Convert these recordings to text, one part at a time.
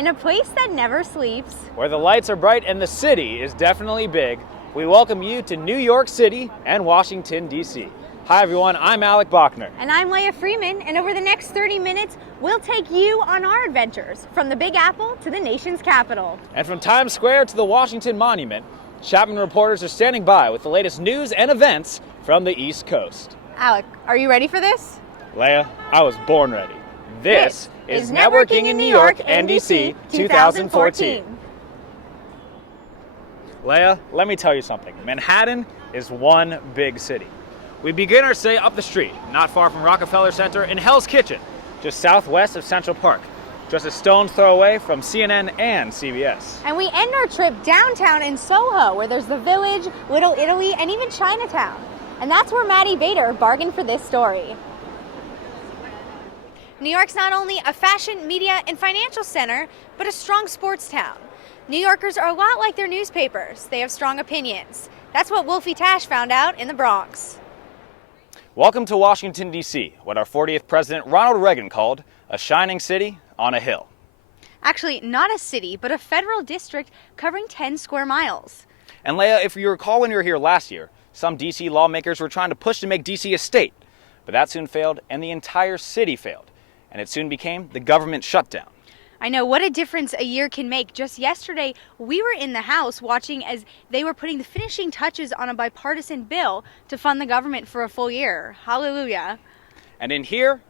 in a place that never sleeps, where the lights are bright and the city is definitely big, we welcome you to New York City and Washington, D.C. Hi everyone, I'm Alec Bachner. And I'm Leah Freeman, and over the next 30 minutes, we'll take you on our adventures from the Big Apple to the nation's capital. And from Times Square to the Washington Monument, Chapman reporters are standing by with the latest news and events from the East Coast. Alec, are you ready for this? Leah, I was born ready. This is Networking in New York, NDC 2014. Leah, let me tell you something. Manhattan is one big city. We begin our stay up the street, not far from Rockefeller Center in Hell's Kitchen, just southwest of Central Park, just a stone's throw away from CNN and CBS. And we end our trip downtown in Soho, where there's the Village, Little Italy, and even Chinatown. And that's where Maddie Bader bargained for this story. New York's not only a fashion, media, and financial center, but a strong sports town. New Yorkers are a lot like their newspapers. They have strong opinions. That's what Wolfie Tash found out in the Bronx. Welcome to Washington, D.C., what our 40th president Ronald Reagan called a shining city on a hill. Actually, not a city, but a federal district covering 10 square miles. And Leah, if you recall when you were here last year, some D.C. lawmakers were trying to push to make D.C. a state, but that soon failed and the entire city failed, and it soon became the government shutdown. I know, what a difference a year can make. Just yesterday, we were in the House watching as they were putting the finishing touches on a bipartisan bill to fund the government for a full year. Hallelujah. And in here,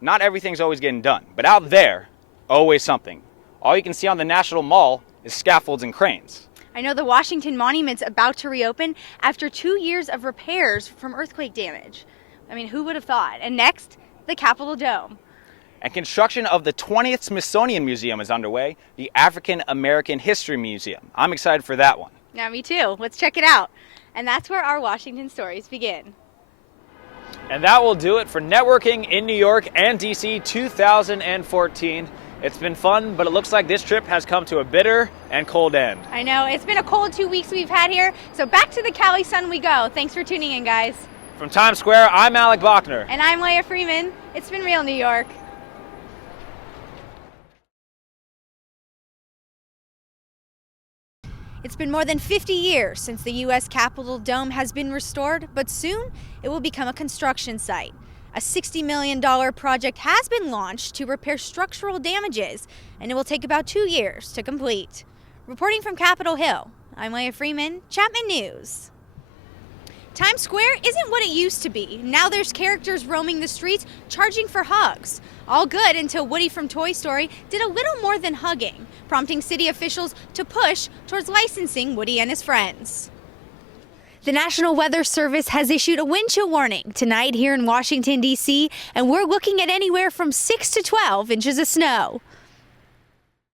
not everything's always getting done, but out there, always something. All you can see on the National Mall is scaffolds and cranes. I know the Washington Monument's about to reopen after 2 years of repairs from earthquake damage. I mean, who would have thought? And next, the Capitol Dome. And construction of the 20th Smithsonian Museum is underway, the African American History Museum. I'm excited for that one. Yeah, me too. Let's check it out. And that's where our Washington stories begin. And that will do it for Networking in New York and DC 2014. It's been fun, but it looks like this trip has come to a bitter and cold end. I know, it's been a cold 2 weeks we've had here, so back to the Cali sun we go. Thanks for tuning in, guys. From Times Square, I'm Alec Bachner. And I'm Leah Freeman. It's been real, New York. It's been more than 50 years since the U.S. Capitol Dome has been restored, but soon it will become a construction site. A $60 million project has been launched to repair structural damages, and it will take about 2 years to complete. Reporting from Capitol Hill, I'm Leah Freeman, Chapman News. Times Square isn't what it used to be. Now there's characters roaming the streets charging for hugs. All good until Woody from Toy Story did a little more than hugging, prompting city officials to push towards licensing Woody and his friends. The National Weather Service has issued a wind chill warning tonight here in Washington, D.C., and we're looking at anywhere from 6 to 12 inches of snow.